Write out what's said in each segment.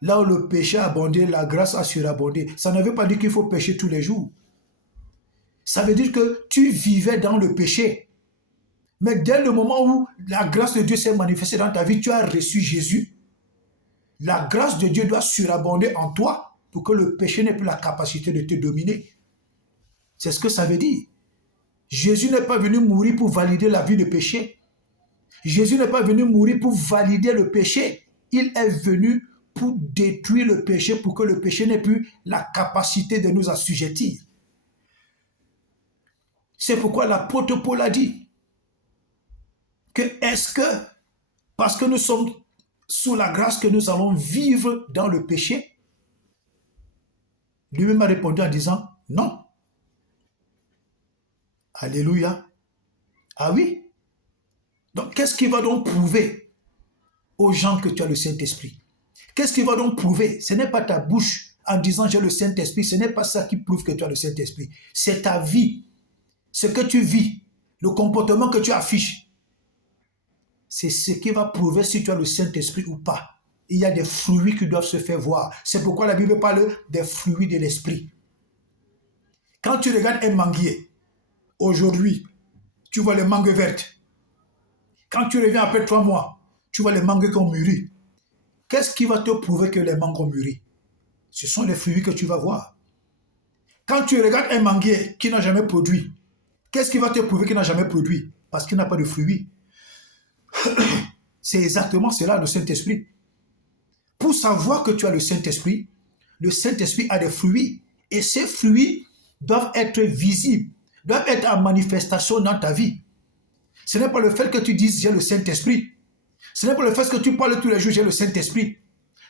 Là où le péché a abondé, la grâce a surabondé. Ça ne veut pas dire qu'il faut pécher tous les jours. Ça veut dire que tu vivais dans le péché. Mais dès le moment où la grâce de Dieu s'est manifestée dans ta vie, tu as reçu Jésus. La grâce de Dieu doit surabonder en toi pour que le péché n'ait plus la capacité de te dominer. C'est ce que ça veut dire. Jésus n'est pas venu mourir pour valider la vie de péché. Jésus n'est pas venu mourir pour valider le péché. Il est venu pour détruire le péché, pour que le péché n'ait plus la capacité de nous assujettir. C'est pourquoi l'apôtre Paul a dit que est-ce que, parce que nous sommes sous la grâce, que nous allons vivre dans le péché? Lui-même a répondu en disant non. Alléluia. Ah oui. Donc, qu'est-ce qui va donc prouver aux gens que tu as le Saint-Esprit? Qu'est-ce qui va donc prouver? Ce n'est pas ta bouche en disant j'ai le Saint-Esprit. Ce n'est pas ça qui prouve que tu as le Saint-Esprit. C'est ta vie. Ce que tu vis. Le comportement que tu affiches. C'est ce qui va prouver si tu as le Saint-Esprit ou pas. Il y a des fruits qui doivent se faire voir. C'est pourquoi la Bible parle des fruits de l'Esprit. Quand tu regardes un manguier, aujourd'hui, tu vois les mangues vertes. Quand tu reviens après 3 mois, tu vois les mangues qui ont mûri. Qu'est-ce qui va te prouver que les mangues ont mûri? Ce sont les fruits que tu vas voir. Quand tu regardes un manguier qui n'a jamais produit, qu'est-ce qui va te prouver qu'il n'a jamais produit? Parce qu'il n'a pas de fruits. C'est exactement cela, le Saint-Esprit. Pour savoir que tu as le Saint-Esprit a des fruits. Et ces fruits doivent être visibles, doivent être en manifestation dans ta vie. Ce n'est pas le fait que tu dises j'ai le Saint-Esprit. Ce n'est pas le fait que tu parles tous les jours j'ai le Saint-Esprit.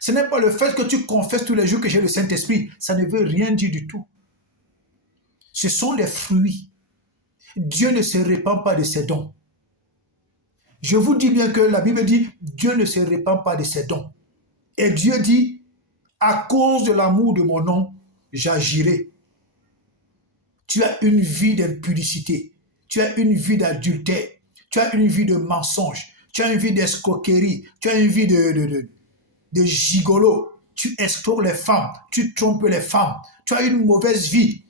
Ce n'est pas le fait que tu confesses tous les jours que j'ai le Saint-Esprit. Ça ne veut rien dire du tout. Ce sont les fruits. Dieu ne se répand pas de ses dons. Je vous dis bien que la Bible dit Dieu ne se répand pas de ses dons. Et Dieu dit à cause de l'amour de mon nom, j'agirai. Tu as une vie d'impudicité. Tu as une vie d'adultère. Tu as une vie de mensonge. Tu as une vie d'escroquerie. Tu as une vie de gigolo. Tu escroques les femmes. Tu trompes les femmes. Tu as une mauvaise vie.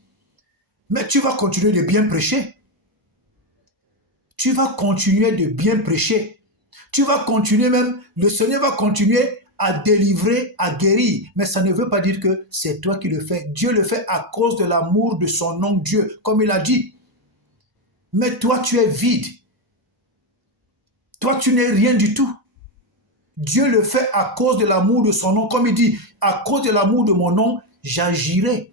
Mais tu vas continuer de bien prêcher. Tu vas continuer de bien prêcher. Tu vas continuer même, le Seigneur va continuer à délivrer, à guérir. Mais ça ne veut pas dire que c'est toi qui le fais. Dieu le fait à cause de l'amour de son nom Dieu, comme il a dit. Mais toi, tu es vide. Toi, tu n'es rien du tout. Dieu le fait à cause de l'amour de son nom. Comme il dit, à cause de l'amour de mon nom, j'agirai.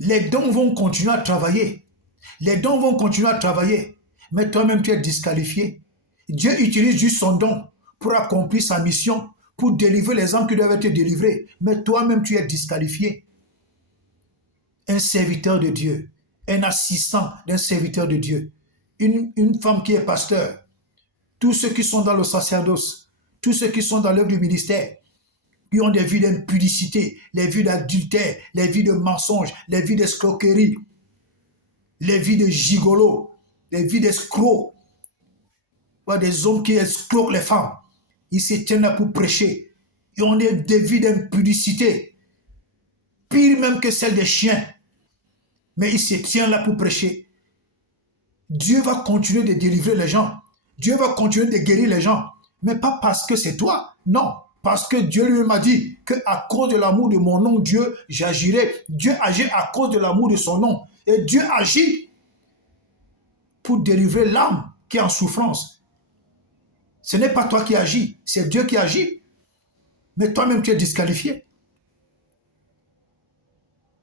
Les dons vont continuer à travailler. Les dons vont continuer à travailler. Mais toi-même, tu es disqualifié. Dieu utilise juste son don pour accomplir sa mission, pour délivrer les âmes qui doivent être délivrées. Mais toi-même, tu es disqualifié. Un serviteur de Dieu, un assistant d'un serviteur de Dieu, une femme qui est pasteur, tous ceux qui sont dans le sacerdoce, tous ceux qui sont dans l'œuvre du ministère, qui ont des vies d'impudicité, les vies d'adultère, les vies de mensonges, les vies d'escroquerie, les vies de gigolo, les vies d'escrocs, des hommes qui escroquent les femmes. Ils se tiennent là pour prêcher. Ils ont des vies d'impudicité, pire même que celles des chiens. Mais ils se tiennent là pour prêcher. Dieu va continuer de délivrer les gens. Dieu va continuer de guérir les gens. Mais pas parce que c'est toi. Non. Parce que Dieu lui m'a dit qu'à cause de l'amour de mon nom, Dieu, j'agirai. Dieu agit à cause de l'amour de son nom. Et Dieu agit pour délivrer l'âme qui est en souffrance. Ce n'est pas toi qui agis, c'est Dieu qui agit. Mais toi-même, tu es disqualifié.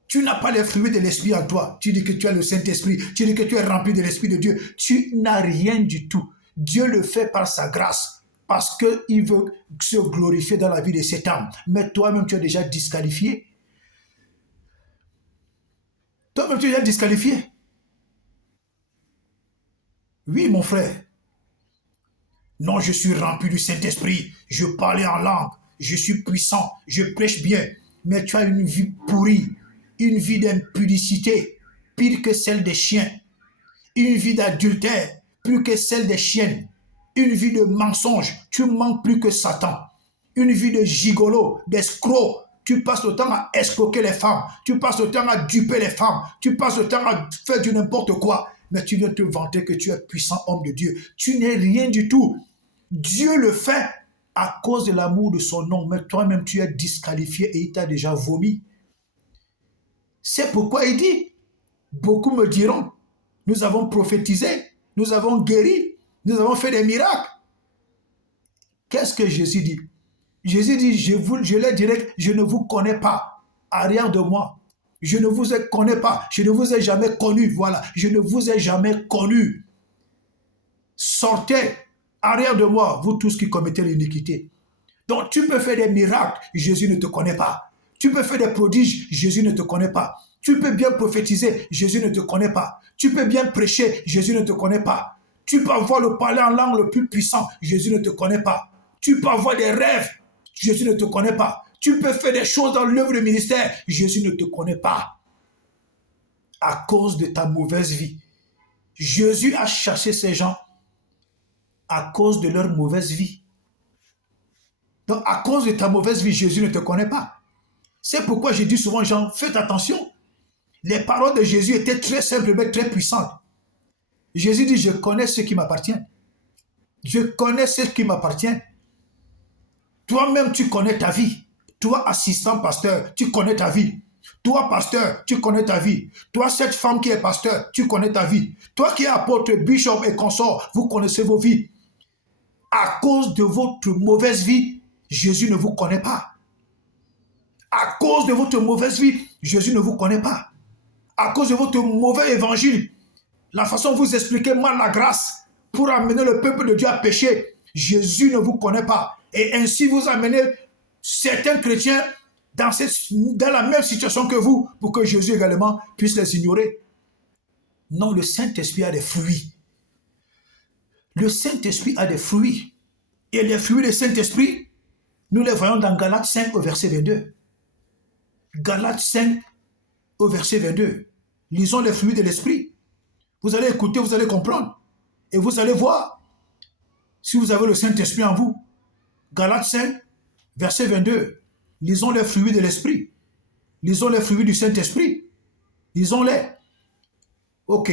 Tu n'as pas les fruits de l'Esprit en toi. Tu dis que tu as le Saint-Esprit. Tu dis que tu es rempli de l'Esprit de Dieu. Tu n'as rien du tout. Dieu le fait par sa grâce. Parce qu'il veut se glorifier dans la vie de cette âme. Mais toi-même, tu es déjà disqualifié. Toi-même, tu es déjà disqualifié. Oui, mon frère. Non, je suis rempli du Saint-Esprit. Je parle en langue. Je suis puissant. Je prêche bien. Mais tu as une vie pourrie. Une vie d'impudicité, pire que celle des chiens. Une vie d'adultère, plus que celle des chiennes. une vie de mensonge. Tu manques plus que Satan. Une vie de gigolo, d'escroc. Tu passes le temps à escroquer les femmes. Tu passes le temps à duper les femmes. Tu passes le temps à faire du n'importe quoi. Mais tu viens te vanter que tu es puissant homme de Dieu. Tu n'es rien du tout. Dieu le fait à cause de l'amour de son nom. Mais toi-même, tu es disqualifié et il t'a déjà vomi. C'est pourquoi il dit, beaucoup me diront, nous avons prophétisé, nous avons guéri, nous avons fait des miracles. Qu'est-ce que Jésus dit? Jésus dit, je leur dirai, je ne vous connais pas, arrière de moi. Je ne vous connais pas, je ne vous ai jamais connu, voilà, je ne vous ai jamais connu. Sortez, arrière de moi, vous tous qui commettez l'iniquité. Donc tu peux faire des miracles, Jésus ne te connaît pas. Tu peux faire des prodiges, Jésus ne te connaît pas. Tu peux bien prophétiser, Jésus ne te connaît pas. Tu peux bien prêcher, Jésus ne te connaît pas. Tu peux avoir le parler en langue le plus puissant, Jésus ne te connaît pas. Tu peux avoir des rêves, Jésus ne te connaît pas. Tu peux faire des choses dans l'œuvre de ministère, Jésus ne te connaît pas. À cause de ta mauvaise vie. Jésus a chassé ces gens à cause de leur mauvaise vie. Donc, à cause de ta mauvaise vie, Jésus ne te connaît pas. C'est pourquoi je dis souvent aux gens, faites attention. Les paroles de Jésus étaient très simples, mais très puissantes. Jésus dit, je connais ce qui m'appartient. Je connais ce qui m'appartient. Toi-même, tu connais ta vie. Toi, assistant pasteur, tu connais ta vie. Toi, pasteur, tu connais ta vie. Toi, cette femme qui est pasteur, tu connais ta vie. Toi qui es apôtre, bishop et consort, vous connaissez vos vies. À cause de votre mauvaise vie, Jésus ne vous connaît pas. À cause de votre mauvaise vie, Jésus ne vous connaît pas. À cause de votre mauvais évangile, la façon dont vous expliquez mal la grâce pour amener le peuple de Dieu à pécher, Jésus ne vous connaît pas. Et ainsi vous amenez certains chrétiens dans la même situation que vous pour que Jésus également puisse les ignorer. Non, le Saint-Esprit a des fruits. Le Saint-Esprit a des fruits. Et les fruits du Saint-Esprit, nous les voyons dans Galates 5 au verset 22. Galates 5 au verset 22. Lisons les fruits de l'Esprit. Vous allez écouter, vous allez comprendre. Et vous allez voir si vous avez le Saint-Esprit en vous. Galates 5, verset 22. Lisons les fruits de l'Esprit. Lisons les fruits du Saint-Esprit. Lisons-les. Ok,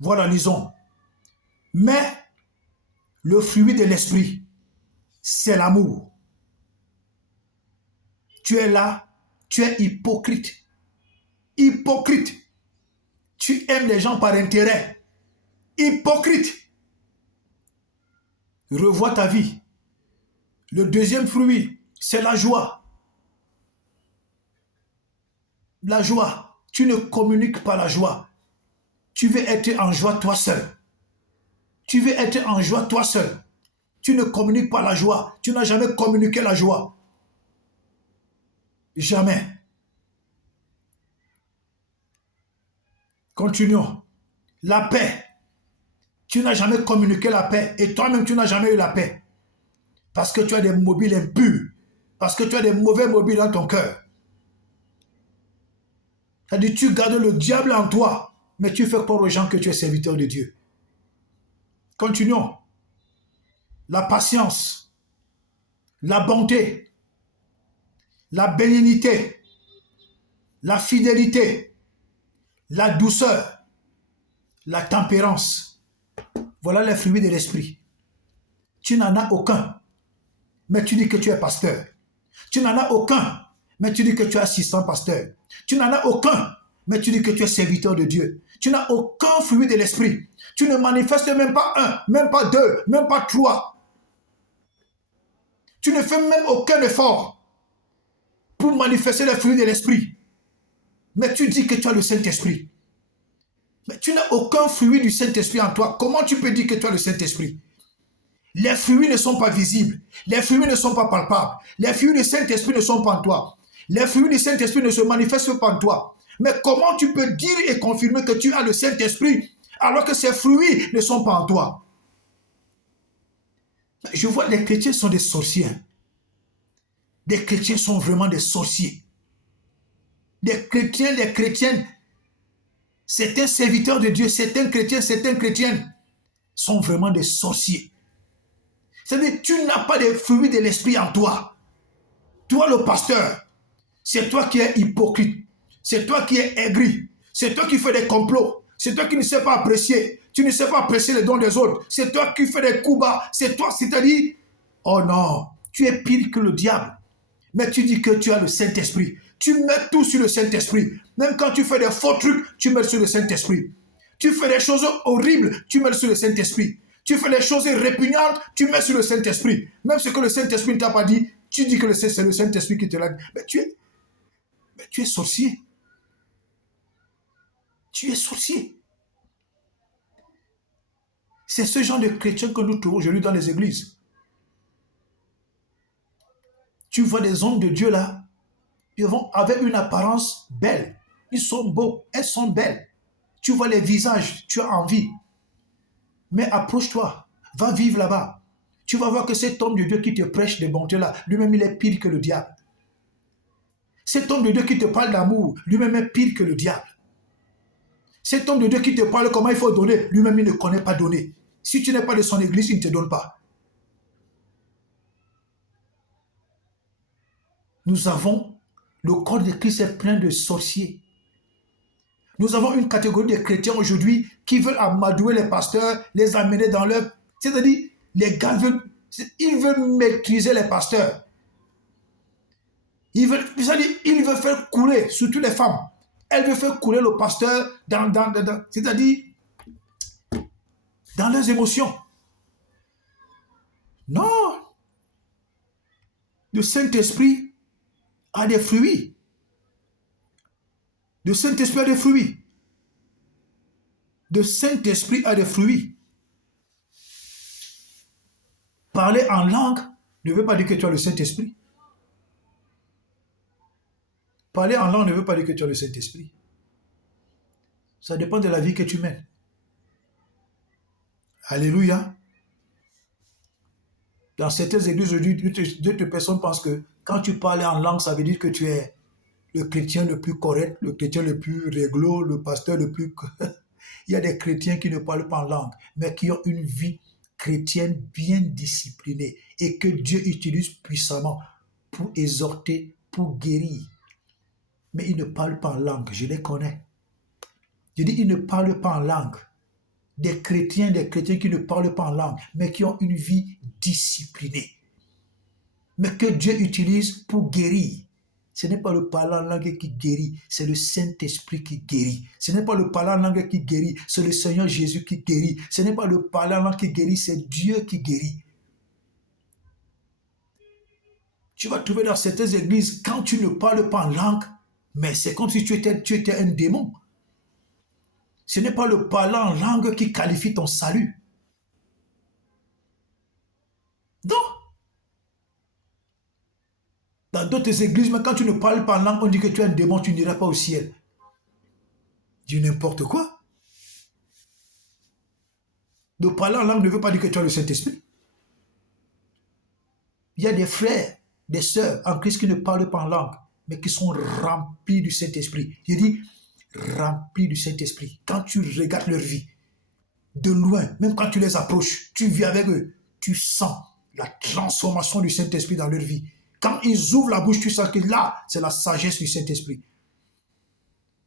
voilà, lisons. Mais le fruit de l'Esprit, c'est l'amour. Tu es là, tu es hypocrite. Hypocrite. Tu aimes les gens par intérêt. Hypocrite. Revois ta vie. Le deuxième fruit, c'est la joie. La joie. Tu ne communiques pas la joie. Tu veux être en joie toi seul. Tu veux être en joie toi seul. Tu ne communiques pas la joie. Tu n'as jamais communiqué la joie. Jamais. Continuons. La paix. Tu n'as jamais communiqué la paix. Et toi-même, tu n'as jamais eu la paix. Parce que tu as des mobiles impurs. Parce que tu as des mauvais mobiles dans ton cœur. C'est-à-dire, tu gardes le diable en toi. Mais tu fais croire aux gens que tu es serviteur de Dieu. Continuons. La patience. La bonté. La bénignité. La fidélité. La douceur. La tempérance. Voilà les fruits de l'esprit. Tu n'en as aucun, mais tu dis que tu es pasteur. Tu n'en as aucun, mais tu dis que tu es assistant pasteur. Tu n'en as aucun, mais tu dis que tu es serviteur de Dieu. Tu n'as aucun fruit de l'esprit. Tu ne manifestes même pas un, même pas deux, même pas trois. Tu ne fais même aucun effort pour manifester les fruits de l'esprit. Mais tu dis que tu as le Saint-Esprit. Mais tu n'as aucun fruit du Saint-Esprit en toi. Comment tu peux dire que tu as le Saint-Esprit? Les fruits ne sont pas visibles. Les fruits ne sont pas palpables. Les fruits du Saint-Esprit ne sont pas en toi. Les fruits du Saint-Esprit ne se manifestent pas en toi. Mais comment tu peux dire et confirmer que tu as le Saint-Esprit alors que ces fruits ne sont pas en toi? Je vois les chrétiens sont des sorciers. Les chrétiens sont vraiment des sorciers. Les chrétiens, les chrétiennes, certains serviteurs de Dieu, certains chrétiens, certaines chrétiennes sont vraiment des sorciers. C'est-à-dire, tu n'as pas de fruits de l'esprit en toi. Toi, le pasteur, c'est toi qui es hypocrite. C'est toi qui es aigri. C'est toi qui fais des complots. C'est toi qui ne sais pas apprécier. Tu ne sais pas apprécier les dons des autres. C'est toi qui fais des coups bas. C'est toi, c'est-à-dire, oh non, tu es pire que le diable. Mais tu dis que tu as le Saint-Esprit. Tu mets tout sur le Saint-Esprit. Même quand tu fais des faux trucs, tu mets sur le Saint-Esprit. Tu fais des choses horribles, tu mets sur le Saint-Esprit. Tu fais des choses répugnantes, tu mets sur le Saint-Esprit. Même ce que le Saint-Esprit ne t'a pas dit, tu dis que c'est le Saint-Esprit qui te l'a dit. Mais tu es sorcier. Tu es sorcier. C'est ce genre de chrétiens que nous trouvons aujourd'hui dans les églises. Tu vois des hommes de Dieu là, ils vont avec une apparence belle. Ils sont beaux, elles sont belles. Tu vois les visages, tu as envie. Mais approche-toi, va vivre là-bas. Tu vas voir que cet homme de Dieu qui te prêche des bontés là, lui-même il est pire que le diable. Cet homme de Dieu qui te parle d'amour, lui-même est pire que le diable. Cet homme de Dieu qui te parle comment il faut donner, lui-même il ne connaît pas donner. Si tu n'es pas de son église, il ne te donne pas. Nous avons, le corps de Christ est plein de sorciers. Nous avons une catégorie de chrétiens aujourd'hui qui veulent amadouer les pasteurs, les amener dans leur... C'est-à-dire, les gars ils veulent maîtriser les pasteurs. Ils veulent faire couler, surtout les femmes. Elles veulent faire couler le pasteur c'est-à-dire, dans leurs émotions. Non. Le Saint-Esprit a des fruits. Le Saint-Esprit a des fruits. Le Saint-Esprit a des fruits. Parler en langue ne veut pas dire que tu as le Saint-Esprit. Parler en langue ne veut pas dire que tu as le Saint-Esprit. Ça dépend de la vie que tu mènes. Alléluia. Dans certaines églises aujourd'hui, d'autres personnes pensent que quand tu parles en langue, ça veut dire que tu es le chrétien le plus correct, le chrétien le plus réglo, le pasteur le plus... Il y a des chrétiens qui ne parlent pas en langue, mais qui ont une vie chrétienne bien disciplinée et que Dieu utilise puissamment pour exhorter, pour guérir. Mais ils ne parlent pas en langue, je les connais. Je dis, ils ne parlent pas en langue. Des chrétiens qui ne parlent pas en langue, mais qui ont une vie disciplinée. Mais que Dieu utilise pour guérir. Ce n'est pas le parler en langue qui guérit, c'est le Saint-Esprit qui guérit. Ce n'est pas le parler en langue qui guérit, c'est le Seigneur Jésus qui guérit. Ce n'est pas le parler en langue qui guérit, c'est Dieu qui guérit. Tu vas trouver dans certaines églises, quand tu ne parles pas en langue, mais c'est comme si tu étais un démon. Ce n'est pas le parler en langue qui qualifie ton salut. Non. Dans d'autres églises, mais quand tu ne parles pas en langue, on dit que tu es un démon, tu n'iras pas au ciel. Dis n'importe quoi. De parler en langue ne veut pas dire que tu as le Saint-Esprit. Il y a des frères, des sœurs en Christ qui ne parlent pas en langue, mais qui sont remplis du Saint-Esprit. Je dis remplis du Saint-Esprit. Quand tu regardes leur vie, de loin, même quand tu les approches, tu vis avec eux, tu sens la transformation du Saint-Esprit dans leur vie. Quand ils ouvrent la bouche, tu sens que là, c'est la sagesse du Saint-Esprit.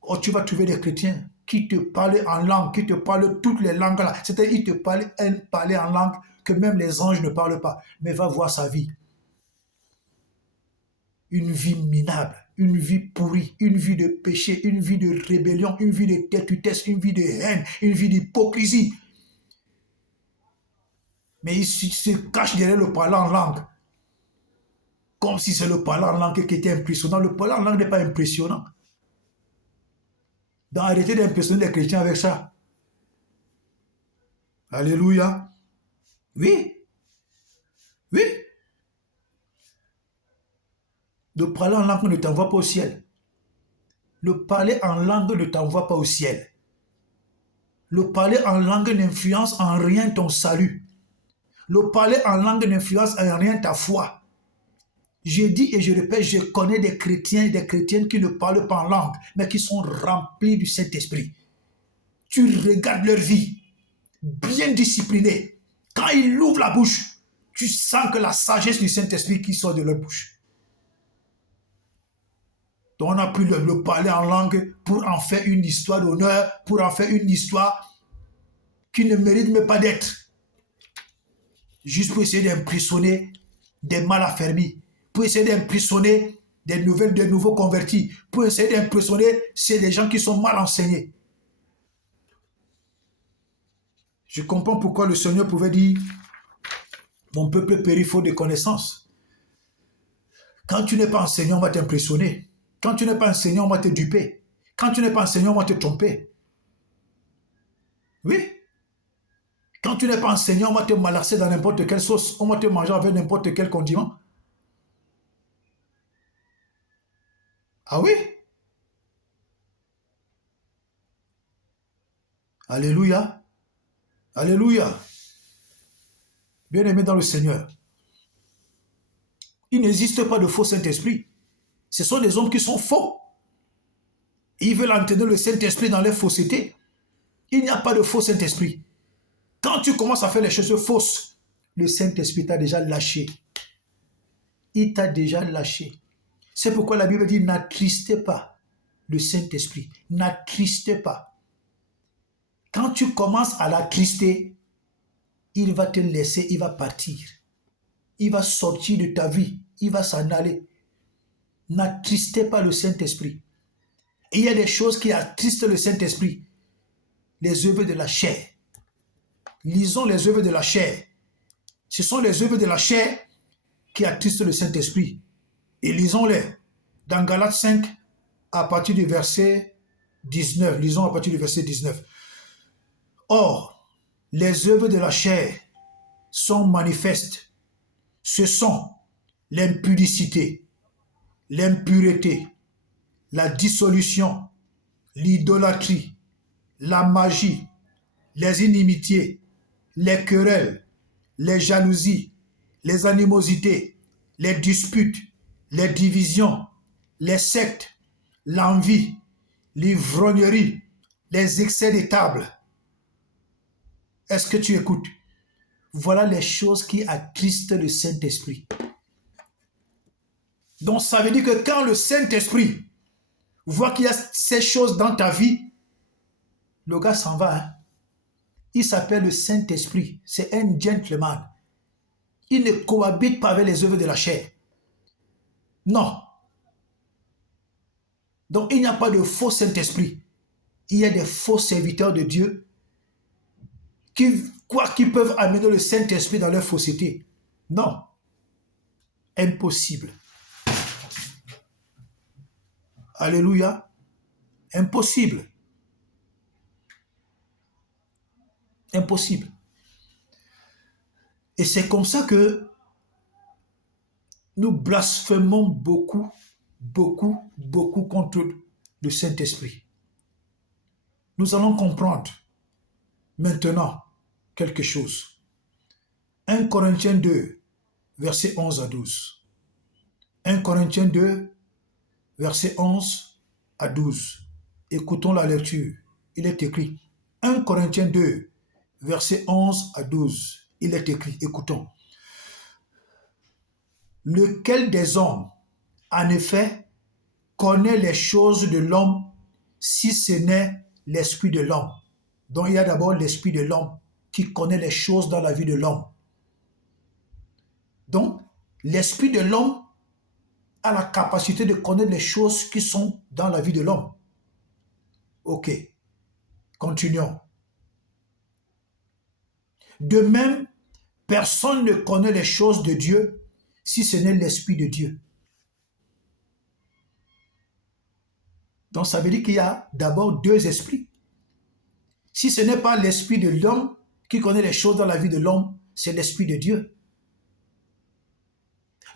Oh, tu vas trouver des chrétiens qui te parlent en langue, qui te parlent toutes les langues là. C'est-à-dire, ils te parlent en langue que même les anges ne parlent pas. Mais va voir sa vie. Une vie minable, une vie pourrie, une vie de péché, une vie de rébellion, une vie de têtutesse, une vie de haine, une vie d'hypocrisie. Mais il se cache derrière le parler en langue. Comme si c'est le parler en langue qui était impressionnant. Le parler en langue n'est pas impressionnant. Donc arrêtez d'impressionner les chrétiens avec ça. Alléluia. Oui. Oui. Le parler en langue ne t'envoie pas au ciel. Le parler en langue ne t'envoie pas au ciel. Le parler en langue n'influence en rien ton salut. Le parler en langue n'influence en rien ta foi. Je dis et je répète, je connais des chrétiens et des chrétiennes qui ne parlent pas en langue, mais qui sont remplis du Saint-Esprit. Tu regardes leur vie, bien disciplinée. Quand ils ouvrent la bouche, Tu sens que la sagesse du Saint-Esprit qui sort de leur bouche. Donc on a pu le parler en langue pour en faire une histoire d'honneur, pour en faire une histoire qui ne mérite même pas d'être. Juste pour essayer d'impressionner des mal affermis, pour essayer d'impressionner des nouveaux convertis, pour essayer d'impressionner des gens qui sont mal enseignés. Je comprends pourquoi le Seigneur pouvait dire « Mon peuple périt faute de connaissance ». Quand tu n'es pas enseignant, on va t'impressionner. Quand tu n'es pas enseignant, on va te duper. Quand tu n'es pas enseignant, on va te tromper. Oui. Quand tu n'es pas enseignant, on va te malasser dans n'importe quelle sauce. On va te manger avec n'importe quel condiment. Ah oui? Alléluia. Alléluia. Bien-aimé dans le Seigneur. Il n'existe pas de faux Saint-Esprit. Ce sont des hommes qui sont faux. Ils veulent entraîner le Saint-Esprit dans les faussetés. Il n'y a pas de faux Saint-Esprit. Quand tu commences à faire les choses fausses, le Saint-Esprit t'a déjà lâché. Il t'a déjà lâché. C'est pourquoi la Bible dit, n'attristez pas le Saint-Esprit. N'attristez pas. Quand tu commences à l'attrister, il va te laisser, il va partir. Il va sortir de ta vie. Il va s'en aller. N'attristez pas le Saint-Esprit. Et il y a des choses qui attristent le Saint-Esprit. Les œuvres de la chair. Lisons les œuvres de la chair. Ce sont les œuvres de la chair qui attristent le Saint-Esprit. Et lisons-les. Dans Galates 5, à partir du verset 19. Lisons à partir du verset 19. Or, les œuvres de la chair sont manifestes. Ce sont l'impudicité, l'impureté, la dissolution, l'idolâtrie, la magie, les inimitiés, les querelles, les jalousies, les animosités, les disputes, les divisions, les sectes, l'envie, l'ivrognerie, les excès de table. Est-ce que tu écoutes? Voilà les choses qui attristent le Saint-Esprit. Donc ça veut dire que quand le Saint-Esprit voit qu'il y a ces choses dans ta vie, le gars s'en va. Hein? Il s'appelle le Saint-Esprit. C'est un gentleman. Il ne cohabite pas avec les œuvres de la chair. Non. Donc il n'y a pas de faux Saint-Esprit. Il y a des faux serviteurs de Dieu qui peuvent amener le Saint-Esprit dans leur fausseté. Non. Impossible. Alléluia. Impossible. Impossible. Et c'est comme ça que nous blasphémons beaucoup contre le Saint-Esprit. Nous allons comprendre maintenant quelque chose. 1 Corinthiens 2, versets 11 à 12. 1 Corinthiens 2, versets 11 à 12. Écoutons la lecture. Il est écrit. 1 Corinthiens 2, versets 11 à 12. Il est écrit. Écoutons. Lequel des hommes, en effet, connaît les choses de l'homme si ce n'est l'esprit de l'homme? Donc il y a d'abord l'esprit de l'homme qui connaît les choses dans la vie de l'homme. Donc, l'esprit de l'homme a la capacité de connaître les choses qui sont dans la vie de l'homme. Ok, continuons. De même, personne ne connaît les choses de Dieu si ce n'est l'Esprit de Dieu. Donc ça veut dire qu'il y a d'abord deux esprits. Si ce n'est pas l'esprit de l'homme qui connaît les choses dans la vie de l'homme, c'est l'Esprit de Dieu.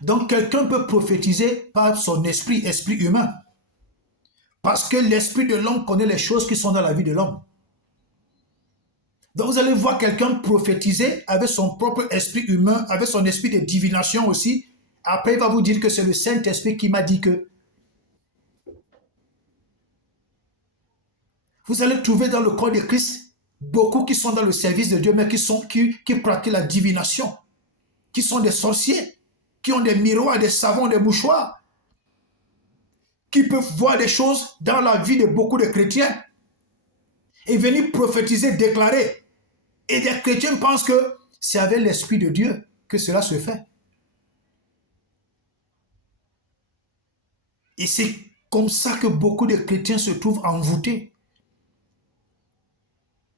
Donc quelqu'un peut prophétiser par son esprit humain. Parce que l'esprit de l'homme connaît les choses qui sont dans la vie de l'homme. Donc vous allez voir quelqu'un prophétiser avec son propre esprit humain, avec son esprit de divination aussi. Après, il va vous dire que c'est le Saint-Esprit qui m'a dit que. Vous allez trouver dans le corps de Christ beaucoup qui sont dans le service de Dieu, mais qui pratiquent la divination, qui sont des sorciers, qui ont des miroirs, des savons, des mouchoirs, qui peuvent voir des choses dans la vie de beaucoup de chrétiens et venir prophétiser, déclarer. Et des chrétiens pensent que c'est avec l'Esprit de Dieu que cela se fait. Et c'est comme ça que beaucoup de chrétiens se trouvent envoûtés.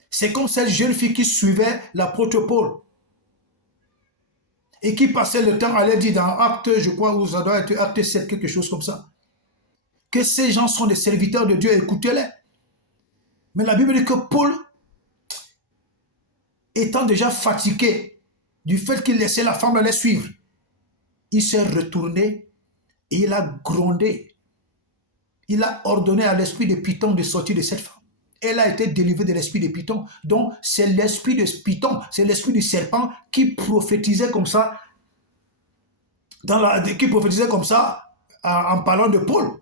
C'est comme cette jeune fille qui suivait l'apôtre Paul et qui passait le temps à leur dire dans Acte, je crois, où ça doit être Acte 7, quelque chose comme ça, que ces gens sont des serviteurs de Dieu, écoutez-les. Mais la Bible dit que Paul, étant déjà fatigué du fait qu'il laissait la femme aller suivre, il s'est retourné et il a grondé. Il a ordonné à l'esprit de Python de sortir de cette femme. Elle a été délivrée de l'esprit de Python. Donc, c'est l'esprit de Python, c'est l'esprit du serpent qui prophétisait comme ça, en parlant de Paul.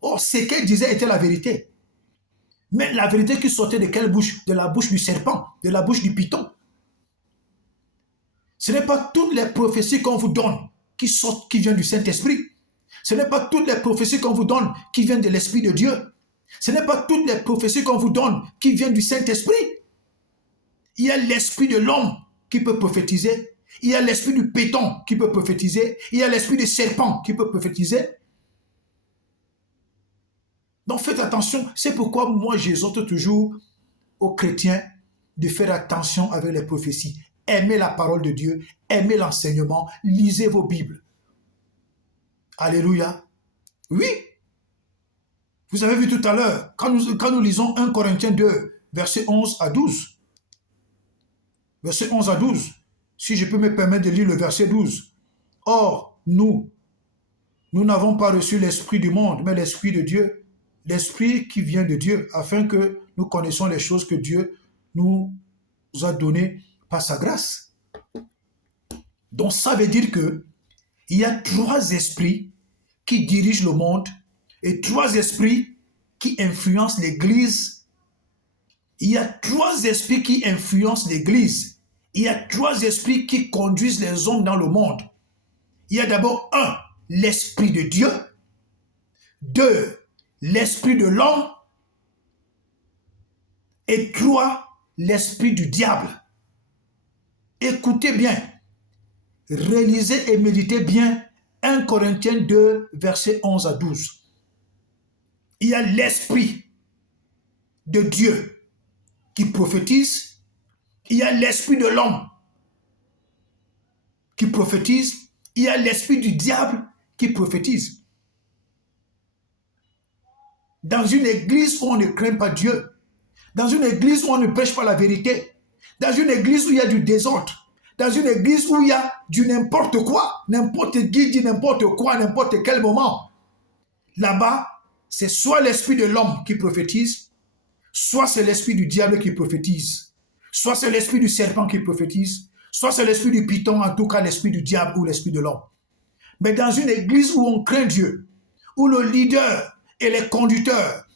Or, ce qu'elle disait était la vérité. Mais la vérité qui sortait de quelle bouche? De la bouche du serpent, de la bouche du Python. Ce n'est pas toutes les prophéties qu'on vous donne qui sortent, qui viennent du Saint-Esprit. Ce n'est pas toutes les prophéties qu'on vous donne qui viennent de l'Esprit de Dieu. Ce n'est pas toutes les prophéties qu'on vous donne qui viennent du Saint-Esprit. Il y a l'esprit de l'homme qui peut prophétiser. Il y a l'esprit du Python qui peut prophétiser. Il y a l'esprit du serpent qui peut prophétiser. Donc faites attention. C'est pourquoi moi j'exhorte toujours aux chrétiens de faire attention avec les prophéties. Aimez la parole de Dieu. Aimez l'enseignement. Lisez vos Bibles. Alléluia. Oui. Vous avez vu tout à l'heure, quand nous lisons 1 Corinthiens 2, versets 11 à 12. Verset 11 à 12. Si je peux me permettre de lire le verset 12. Or, nous n'avons pas reçu l'esprit du monde, mais l'esprit de Dieu, l'esprit qui vient de Dieu, afin que nous connaissions les choses que Dieu nous a données par sa grâce. Donc ça veut dire que il y a 3 esprits qui dirigent le monde et 3 esprits qui influencent l'Église. Il y a 3 esprits qui influencent l'Église. Il y a 3 esprits qui conduisent les hommes dans le monde. Il y a d'abord 1, l'esprit de Dieu. 2, l'esprit de l'homme. Et 3, l'esprit du diable. Écoutez bien. Réalisez et méditez bien 1 Corinthiens 2, versets 11 à 12. Il y a l'esprit de Dieu qui prophétise. Il y a l'esprit de l'homme qui prophétise. Il y a l'esprit du diable qui prophétise. Dans une église où on ne craint pas Dieu, dans une église où on ne prêche pas la vérité, dans une église où il y a du désordre, dans une église où il y a du n'importe quoi, n'importe qui dit n'importe quoi, n'importe quel moment, là-bas, c'est soit l'esprit de l'homme qui prophétise, soit c'est l'esprit du diable qui prophétise, soit c'est l'esprit du serpent qui prophétise, soit c'est l'esprit du python, en tout cas l'esprit du diable ou l'esprit de l'homme. Mais dans une église où on craint Dieu, où le leader et les conducteurs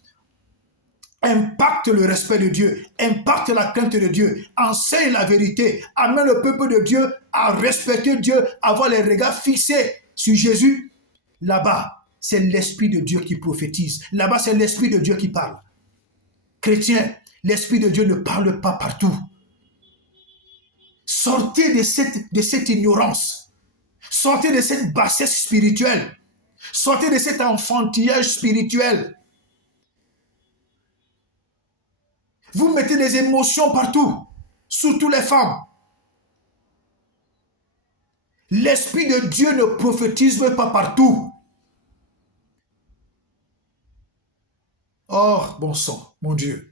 impactent le respect de Dieu, impactent la crainte de Dieu, enseignent la vérité, amènent le peuple de Dieu à respecter Dieu, à avoir les regards fixés sur Jésus, là-bas, c'est l'Esprit de Dieu qui prophétise. Là-bas, c'est l'Esprit de Dieu qui parle. Chrétiens, l'Esprit de Dieu ne parle pas partout. Sortez de cette ignorance. Sortez de cette bassesse spirituelle. Sortez de cet enfantillage spirituel. Vous mettez des émotions partout, surtout les femmes. L'Esprit de Dieu ne prophétise pas partout. Oh, bon sang, mon Dieu.